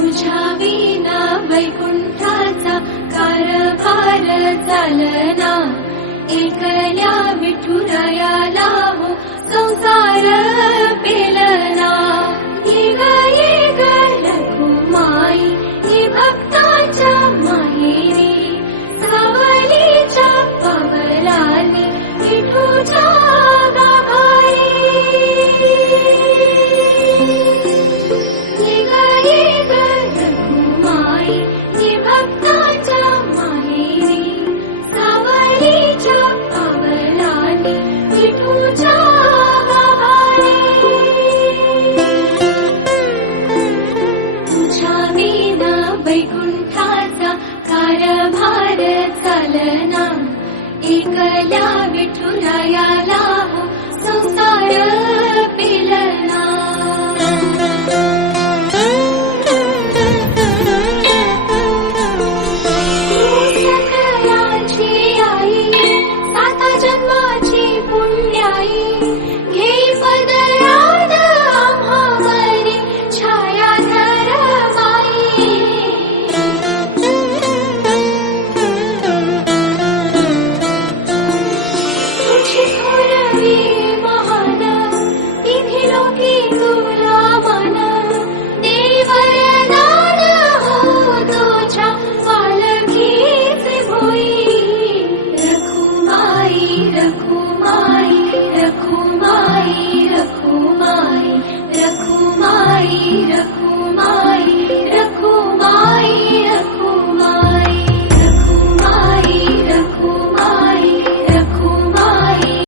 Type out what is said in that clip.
तुझ्या विना वैकुंठाचा कारभार चालना, एकल्या विठुरायाला हो संसार पेलना. ये ग रघुमाई ही भक्ताच्या माहेरी, सावलीच्या पवलानी विठूच्या गाभारी. ये ग रघुमाई ही भक्ताच्या माहेरी, सावलीच्या पवलानी विठूच्या गाभारी. तुझ्या विना वैकुंठाचा कारभार चालना, एकल्या विठुरायाला हो संसार